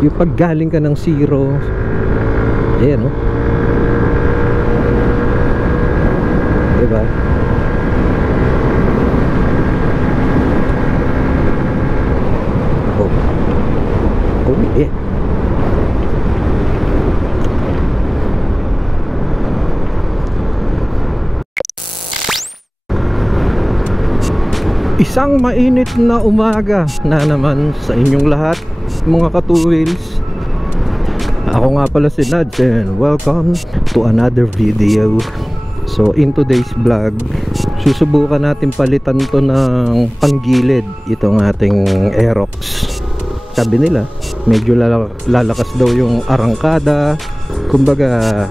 Yung paggaling ka ng zero, ayan o, diba? Oh yeah. Isang mainit na umaga na naman sa inyong lahat, mga ka-two-wheels. Ako nga pala si Nads and welcome to another video. So in today's vlog, susubukan natin palitan to ng panggilid, itong ating Aerox. Sabi nila medyo lalakas daw yung arangkada, kumbaga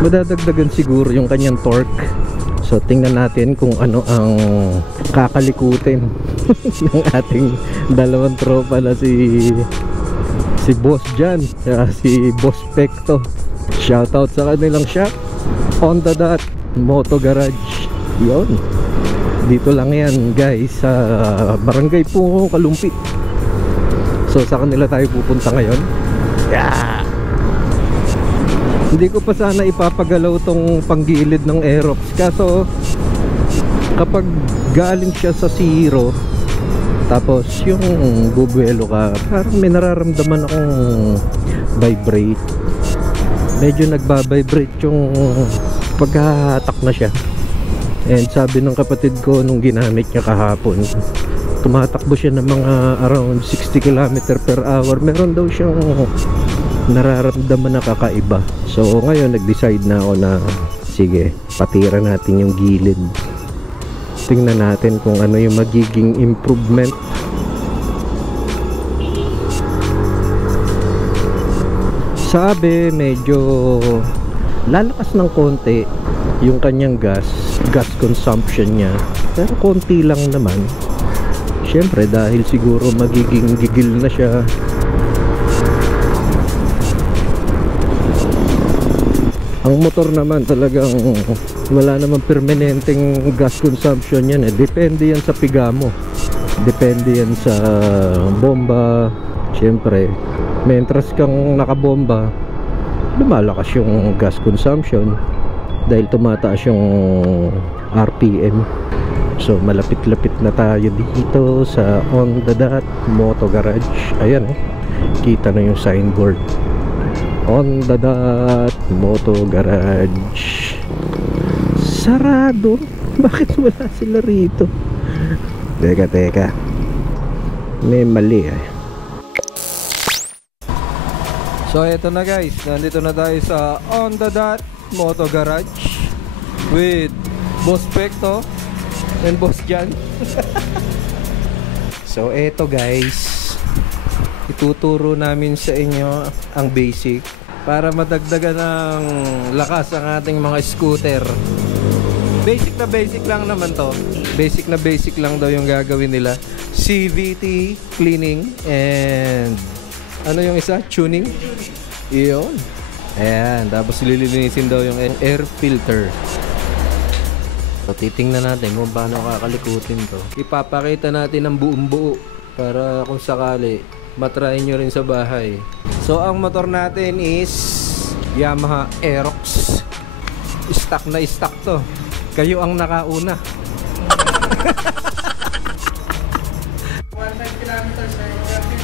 madadagdagan siguro yung kanyang torque. So tingnan natin kung ano ang kakalikutin ng ating dalawang tropa na si Boss Jan at si Boss Pecto. Shoutout sa kanilang shop, On The Dot Moto Garage. Yun, dito lang yan guys, sa Barangay Pungong, Kalumpit. So sa kanila tayo pupunta ngayon. Yeah! Hindi ko pa sana ipapagalaw tong panggilid ng Aerox, kaso kapag galing siya sa zero tapos yung bubuelo ka, parang may nararamdaman akong vibrate. Medyo nagbabibrate yung paghahatak na siya. And sabi ng kapatid ko nung ginamit niya kahapon, tumatakbo siya ng mga around 60 km/h. Meron daw siyang nararamdaman na kakaiba. So ngayon nag-decide na ako na sige, patira natin yung gilid. Tingnan natin kung ano yung magiging improvement. Sabi medyo lalakas ng konti yung kanyang gas consumption niya, pero konti lang naman. Syempre dahil siguro magiging gigil na siya. Ang motor naman talagang wala namang permanenteng gas consumption yan eh. Depende yan sa piga mo, depende yan sa bomba. Siyempre mentras kang nakabomba, lumalakas yung gas consumption dahil tumataas yung RPM. So malapit-lapit na tayo dito sa On The Dot Moto Garage. Ayan eh, kita na yung signboard, On The Dot Moto Garage. Sarado? Bakit wala sila rito? Teka, may mali eh. So eto na guys, nandito na tayo sa On The Dot Moto Garage with Boss Pecto and Boss Jan. So eto guys, ituturo namin sa inyo ang basic para madagdagan ng lakas ang ating mga scooter. Basic lang naman to. Basic lang daw yung gagawin nila. CVT cleaning and ano yung isa? Tuning. Iyon. Ayan, tapos lilinisin daw yung air filter. So titingnan natin kung paano kakalikutin to. Ipapakita natin ang buong buo para kung sakali matry nyo rin sa bahay. So ang motor natin is Yamaha Aerox. Stock na stock to. Kayo ang nakauna. 1.5 kilometers ay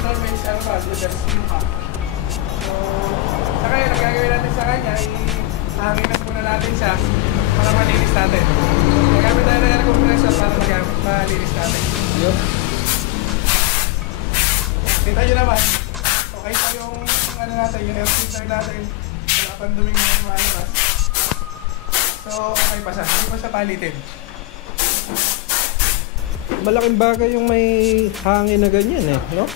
30 minutes ang bago dyan sa. So sa kanya, nagagawin natin sa kanya ay hanginan muna natin siya para malinis natin. Nagamit tayo ng air compressor para malinis natin. Yun. Kita nyo naman, okay pa yung ano natin, yung air filter natin. Wala pang duming ng malabas. So okay pa siya, hindi pa siya palitin. Malaking bagay yung may hangin na ganyan eh, no?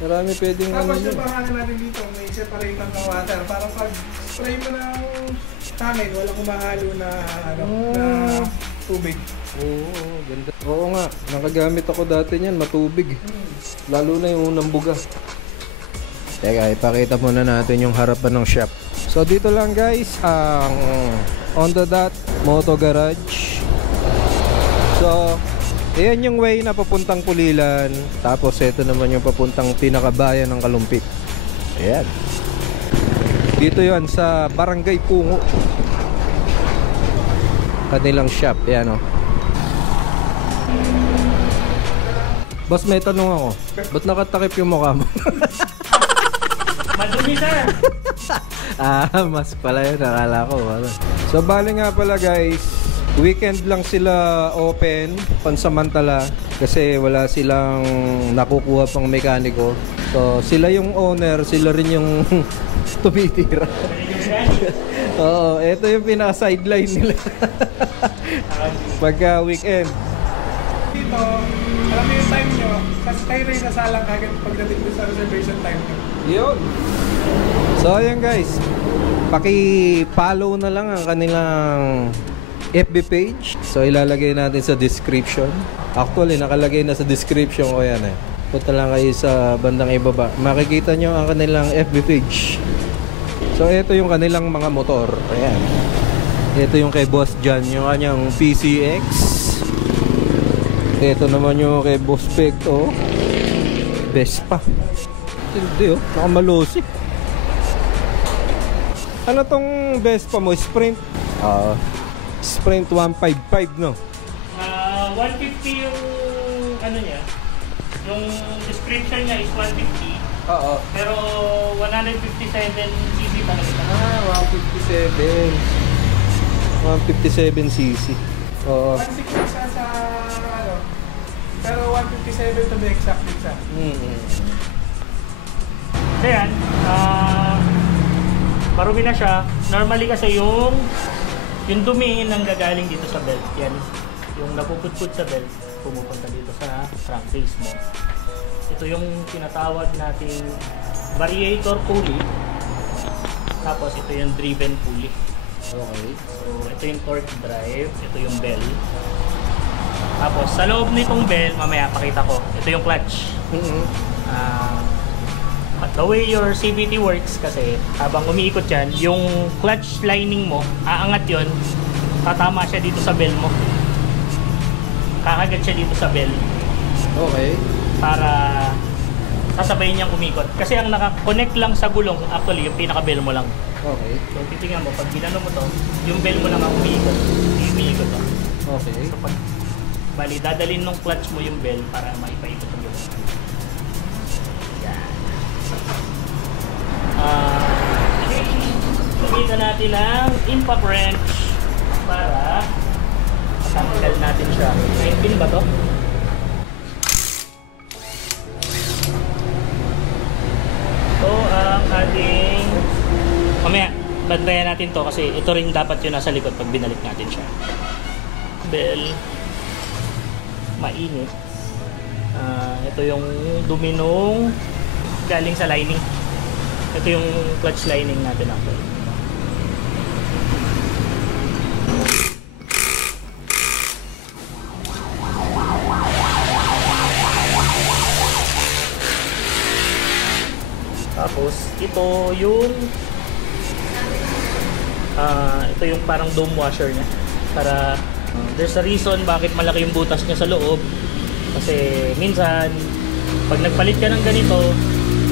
Marami pwedeng ano tapos yun. yung hangin natin dito, may separate ng water. Para pag spray mo ng hangin, walang kumahalo na, ano, na tubig. Oo, ganda. Oo nga, nakagamit ako dati niyan, matubig. Lalo na yung unang buga. Teka, ipakita muna natin yung harapan ng shop. So dito lang guys, ang On The Dot Moto Garage. So ayan yung way na papuntang Pulilan. Tapos ito naman yung papuntang pinakabayan ng Kalumpit. Ayan. Dito yon sa Barangay Pungo. Kanilang shop. Ayan o. Boss, may tanong ako. Ba't nakatakip yung mukha mo? Madumi sir. Mas pala yun. Nakala ko. So, bali nga pala guys, weekend lang sila open, pansamantala. Kasi wala silang nakukuha pang mekaniko. So, sila yung owner, sila rin yung tumitira. Oo, ito yung pinaka-sideline nila. Pagka weekend. Dito, alam mo yung time nyo, kayo rin nasalang agad pagdating sa reservation time nyo. Yun. So ayan guys, paki-follow na lang ang kanilang FB page. So ilalagay natin sa description. Actually nakalagay na sa description ko yan eh. Punta lang kayo sa bandang ibaba, makikita nyo ang kanilang FB page. So ito yung kanilang mga motor. Ayan. Ito yung kay Boss John, yung kanyang PCX. Ito naman yung kay Boss Pecto, Vespa. Hindi oh, nakamalosik. Ano tong Vespa mo? Sprint? Sprint 155 no? 150 yung ano niya. Yung description niya is 150. Oo. Pero 157cc talaga. 157cc. Oo. 160 siya sa ano, pero 157 to be exact isa. So yan, marumi na siya. Normally kasi yung dumi nang gagaling dito sa belt. Yan, yung napupudpud sa belt, pumupunta dito sa crankcase mo. Ito yung tinatawag nating variator pulley. Tapos ito yung driven pulley. Okay. So ito yung torque drive, ito yung bell. Tapos sa loob nitong bell, mamaya pakita ko, ito yung clutch. The way your CVT works kasi, habang umiikot yan, yung clutch lining mo, aangat yon, tatama siya dito sa bell mo. Kakagat siya dito sa bell. Okay. Para sasabayin niyang umikot. Kasi ang naka-connect lang sa gulong, actually, yung pinaka-bell mo lang. Okay. So, titingnan mo, pag ginano mo to, yung bell mo lang ang umiikot. Umiikot to. Okay. So, pag, bali, dadalhin nung clutch mo yung bell para maipaikot ang gulong. Yan. Gamitan natin ang impact wrench para matanggal natin siya. 19 ba to? So, ang ating... Mamaya, bantayan natin to kasi ito rin dapat yung nasa likod pag binalik natin siya. Bell. Mainit. Ito yung duminong galing sa lining. Ito yung clutch lining natin actually. Tapos ito yung parang dome washer niya. Para there's a reason bakit malaki yung butas niya sa loob. Kasi minsan pag nagpalit ka ng ganito,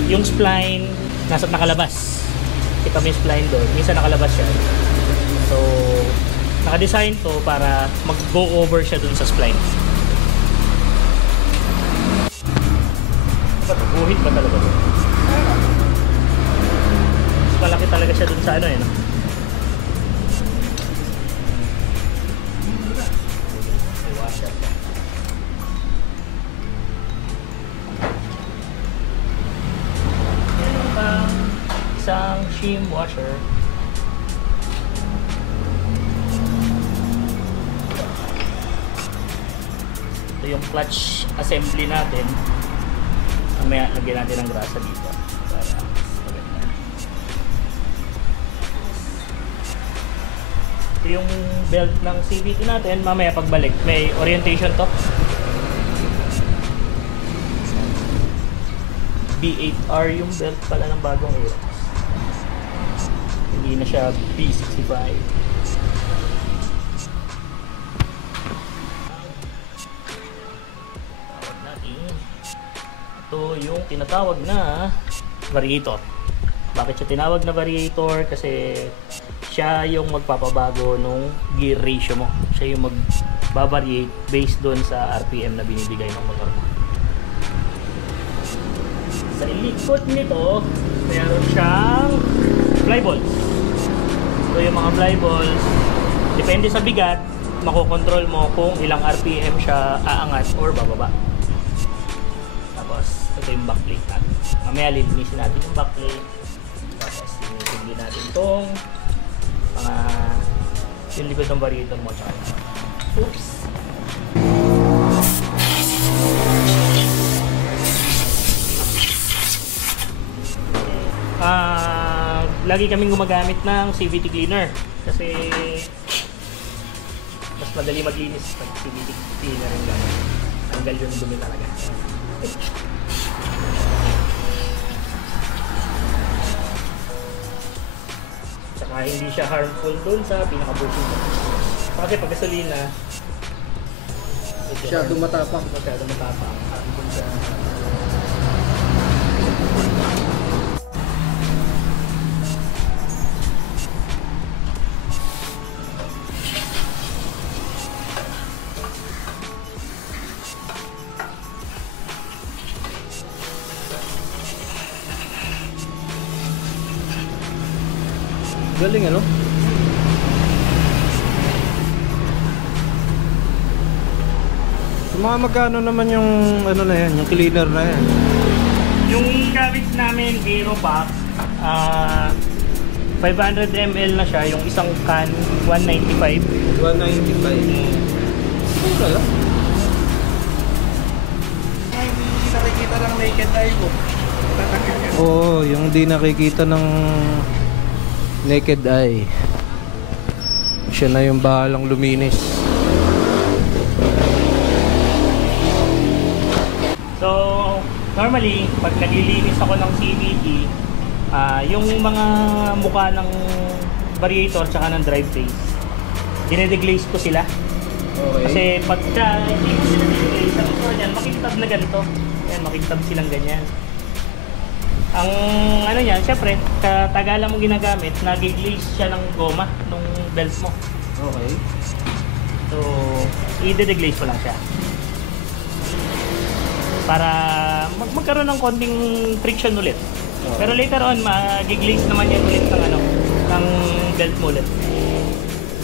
yung spline nakalabas. Kita mo yung spline doon. Minsan nakalabas siya. So, naka-design to para mag-go over siya doon sa spline. Buhit ba talaga doon? Malaki talaga siya doon sa ano eh. No? Washer. Isang shim washer. Ito yung clutch assembly natin. Mamaya lagyan natin ng grasa dito para maganda. Ito yung belt ng CVT natin. Mamaya pagbalik may orientation to. B8R yung belt pala ng bagong Aerox. Hindi na siya B65. Tawag natin. Ito yung tinatawag na variator. Bakit siya tinawag na variator? Kasi siya yung magpapabago nung gear ratio mo. Siya yung magbabariate based doon sa RPM na binibigay ng motor mo. Sa likod nito, meron siyang fly balls. So yung mga fly balls, depende sa bigat, makokontrol mo kung ilang RPM siya aangat or bababa. Tapos, ito yung backplate natin. Mamaya lilinisin natin yung backplate. Tapos, linisin natin itong mga yung likod ng variator mo. Oops! Lagi kaming gumagamit ng CVT cleaner kasi mas madali maglinis pag CVT cleaner yung gamit. Tanggal yung dumi talaga. Tsaka hindi siya harmful dun sa pinaka-bushing ko. Kasi pag gasolina, Masyado matapang. Harmful siya. Galing ano? So, mga magkano naman yung ano na yan, yung cleaner na yan? Yung gamit namin Aeropack, 500 ml na siya, yung isang can 195. 195. Mura lang. Hindi nakikita ng naked eye mo. Oo, yung di nakikita ng naked eye. Siya na yung bahalang luminis. So, normally, pag naglilinis ako ng CVT, yung mga mukha ng variator tsaka ng drive face, dinedeglaze ko sila. Okay. Kasi pagka hindi mo sila dineglaze, ang ito niyan, makikitab na ganito. Ayan, makikitab silang ganyan. Ang ano niyan, syempre, katagalan mo ginagamit, nag-glaze siya ng goma nung belt mo. Okay. So, i-deglaze ko lang siya. Para magkaroon ng konting friction ulit. Pero later on, mag-glaze naman yan ulit ng ano, ng belt mo ulit.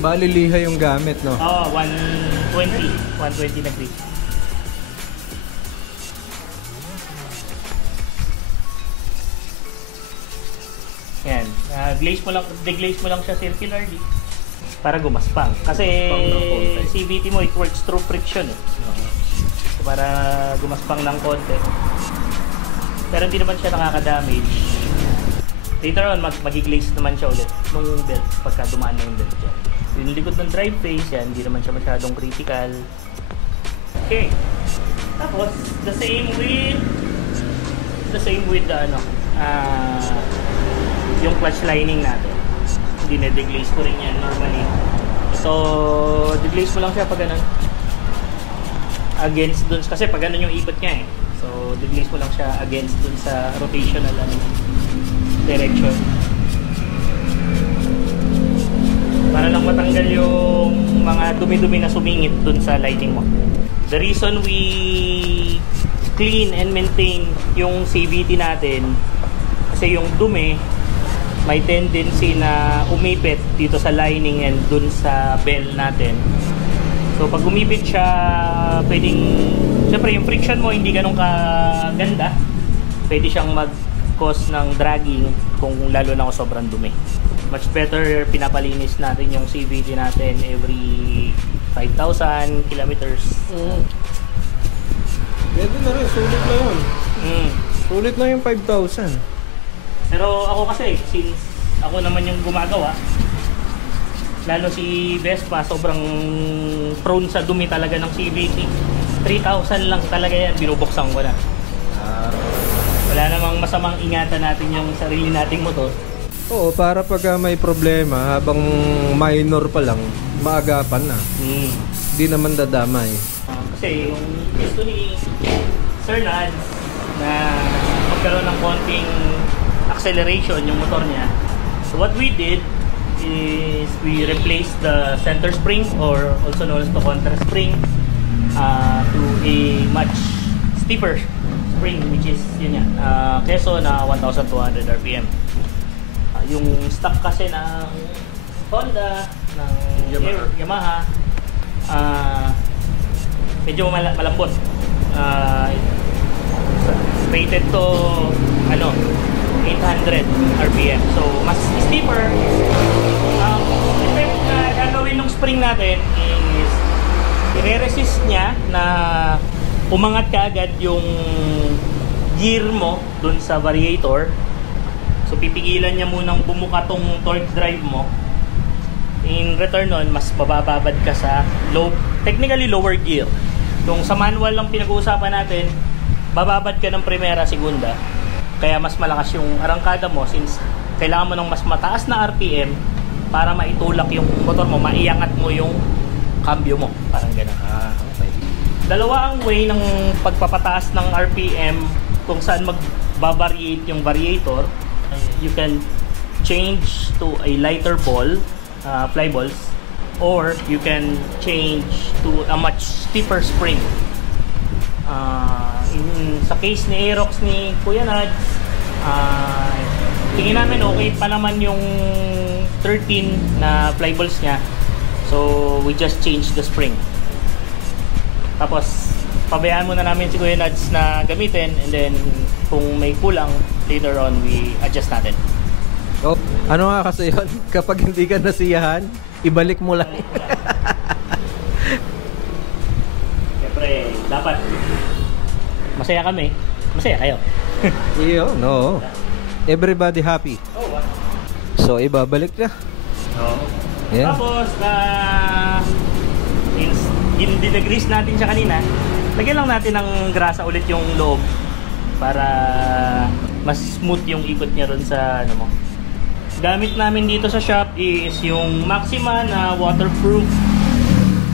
Bali liha yung gamit, no? Oo, 120 na glaze. Yan, deglaze mo lang siya circularly para gumaspang. Kasi CVT mo, it works through friction eh. So, para gumaspang ng konti. Pero hindi naman siya nakaka-damage. Later on, mag-glaze naman siya ulit nung belt pagka dumaan na yung belt dyan. Yung likod ng drive face, yan, hindi naman siya masyadong critical. Okay. Tapos, the same with the ano, yung clutch lining natin. Dinedeglaze ko rin yan normally. So, deglaze mo lang siya pag ganun. Against dun, kasi pag ganun yung ikot niya eh. So, deglaze mo lang siya against dun sa rotational direction. Para lang matanggal yung mga dumi-dumi na sumingit dun sa lighting mo. The reason we clean and maintain yung CVT natin, kasi yung dumi may tendency na umipit dito sa lining and dun sa bell natin. So pag umipit siya, pwedeng, syempre yung friction mo hindi ganun kaganda, pwede siyang mag-cause ng dragging kung lalo na kung sobrang dumi. Much better pinapalinis natin yung CVT natin every 5,000 kilometers. Pwede na rin, sulit na yun. Sulit na yung 5,000. Pero ako kasi, since ako naman yung gumagawa, lalo si Vespa, sobrang prone sa dumi talaga ng CVT. 3,000 lang talaga yan, binubuksan ko na. Wala namang masamang ingatan natin yung sarili nating motor. Oo, para pag may problema, habang minor pa lang, maagapan na. Hindi naman dadamay. Kasi yung gusto ni Sir Nad na magkaroon ng konting acceleration yung motor niya. So what we did is we replaced the center spring, or also known as the contra spring, to a much stiffer spring, which is yun yan, keso na 1,200 RPM. Yung stock kasi ng Honda, ng Yamaha, medyo malambot. Rated to 800 RPM, so mas steeper. Effect na gagawin ng spring natin is i-resist niya na umangat ka agad yung gear mo dun sa variator. So pipigilan niya munang bumuka tong torque drive mo. In return nun, mas bababad ka sa technically lower gear. Kung sa manual lang pinag-uusapan natin, bababad ka ng primera, segunda. Kaya mas malakas yung arangkada mo, since kailangan mo ng mas mataas na RPM para maitulak yung motor mo, maiangat mo yung cambio mo. Parang gano'n. Okay. Dalawa ang way ng pagpapataas ng RPM kung saan mag-variate yung variator. You can change to a lighter ball, fly balls, or you can change to a much stiffer spring. Sa case ni Aerox ni Kuya Nad, tingin namin okay pa naman yung 13 na fly balls niya, so we just changed the spring. Tapos pabayaan muna namin si Kuya Nads na gamitin, and then kung may kulang later on, we adjust natin. Oh, ano nga kasi yun? Kapag hindi ka nasiyahan, ibalik mo lang. Siyempre, dapat masaya kami. Masaya kayo. Iyo, no. Everybody happy. Oh, what? So, ibabalik na. Oo. Yeah. Tapos, dinagrease natin siya kanina. Lagyan lang natin ng grasa ulit yung loob para mas smooth yung ikot niya ron sa ano mo. Gamit namin dito sa shop is yung Maxima na waterproof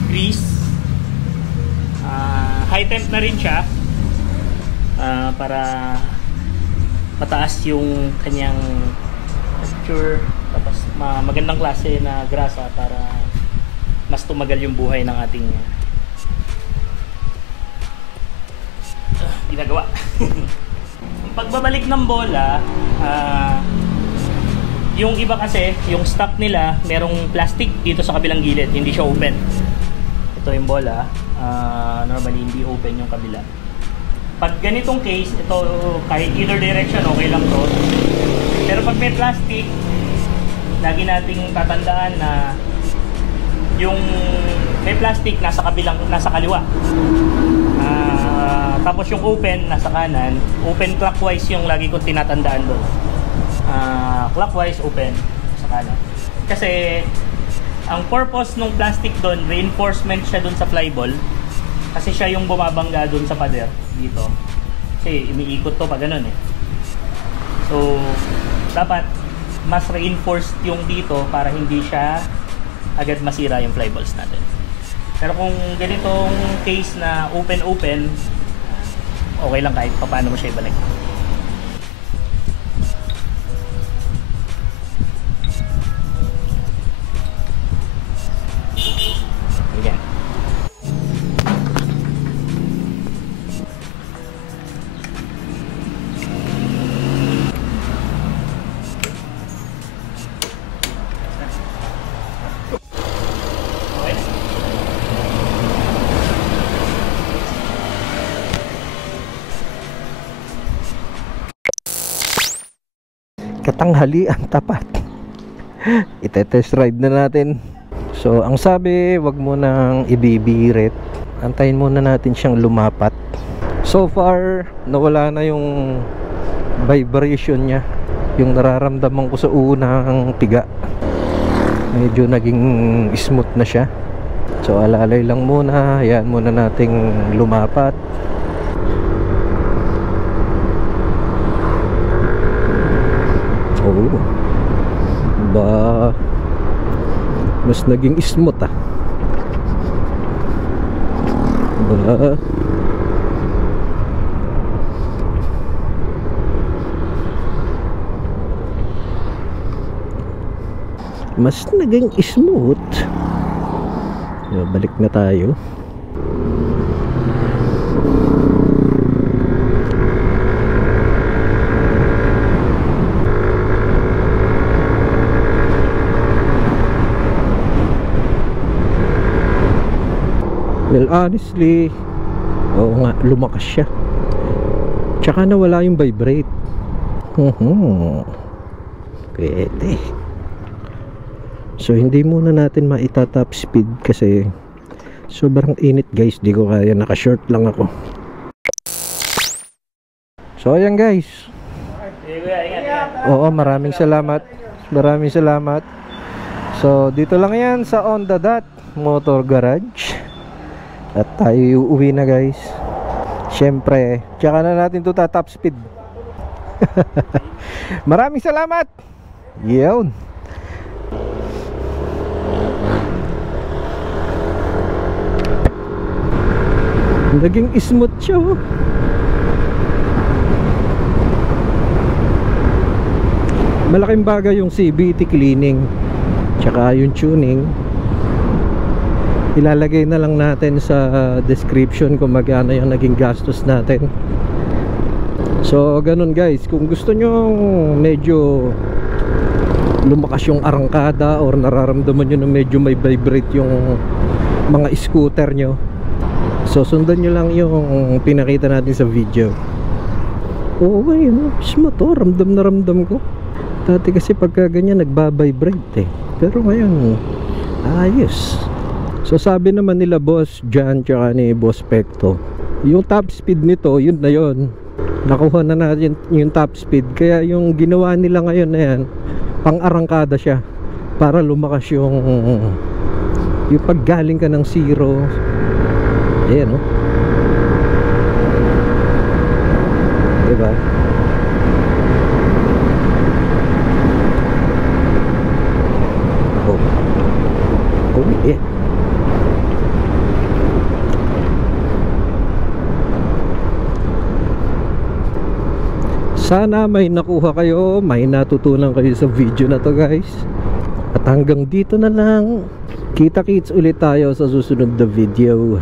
grease. High temp na rin siya para mataas yung kanyang texture, tapos magandang klase na grasa para mas tumagal yung buhay ng ating ginagawa. Ang pagbabalik ng bola, yung iba kasi, yung stock nila, merong plastic dito sa kabilang gilid, hindi siya open. Ito yung bola, normally hindi open yung kabila. Pag ganitong case, ito kahit either direction, okay lang to. Pero pag may plastic, lagi nating tatandaan na yung may plastic nasa kaliwa. Tapos yung open nasa kanan. Open clockwise yung lagi kong tinatandaan doon. Clockwise, open sa kanan. Kasi ang purpose ng plastic doon, reinforcement siya doon sa flyball. Kasi siya yung bumabangga doon sa pader dito. Kasi umiikot to pa ganun eh. So dapat mas reinforced yung dito para hindi siya agad masira yung flyballs natin. Pero kung ganitong case na open, okay lang kahit paano mo siya ibalik. Again. Katanghalian tapat. Ite-test ride na natin. So, ang sabi, wag mo nang ibibirit. Antayin muna natin siyang lumapat. So far, nawala na yung vibration niya. Yung nararamdaman ko sa unang tiga. Medyo naging smooth na siya. So, alalay lang muna. Hayaan muna nating lumapat. Oh, ba mas naging smooth ba mas naging smooth. Balik na tayo. Well, honestly, oo nga, lumakas siya. Tsaka nawala yung vibrate. Pwede. So hindi muna natin maita-top speed kasi sobrang init guys, di ko kaya, naka-short lang ako. So ayan guys. Oo, maraming salamat. Maraming salamat. So dito lang yan sa On The Dot Motor Garage. At tayo uuwi na guys. Syempre, tsaka na natin to top speed. Maraming salamat. Yun. Naging smooth siya, oh. Malaking bagay yung CVT cleaning tsaka yung tuning. Ilalagay na lang natin sa description kung magkano yung naging gastos natin. So ganun guys, kung gusto nyo medyo lumakas yung arangkada or nararamdaman nyo na medyo may vibrate yung mga scooter nyo, so sundan nyo lang yung pinakita natin sa video. Oo, ayun, smooth to, ramdam na ramdam ko. Dati kasi pagka ganyan nagbabibrate eh, pero ngayon ayos. So sabi naman nila Boss Jan tsaka ni Boss Pecto, yung top speed nito, yun na yun, nakuha na natin yung top speed. Kaya yung ginawa nila ngayon na yan, pang arangkada siya para lumakas yung paggaling ka ng zero. Ayan, no? Diba? Oh yeah. Sana may nakuha kayo, may natutunan kayo sa video na to guys. At hanggang dito na lang. Kita-kits ulit tayo sa susunod na video.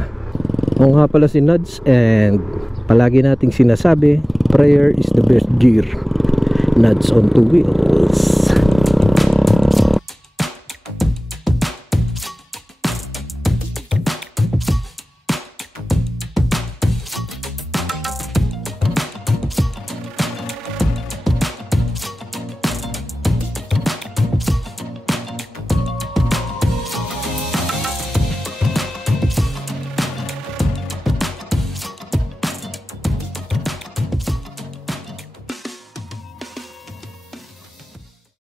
Ako nga pala si Nads, and palagi nating sinasabi, prayer is the best gear. Nads on two wheels.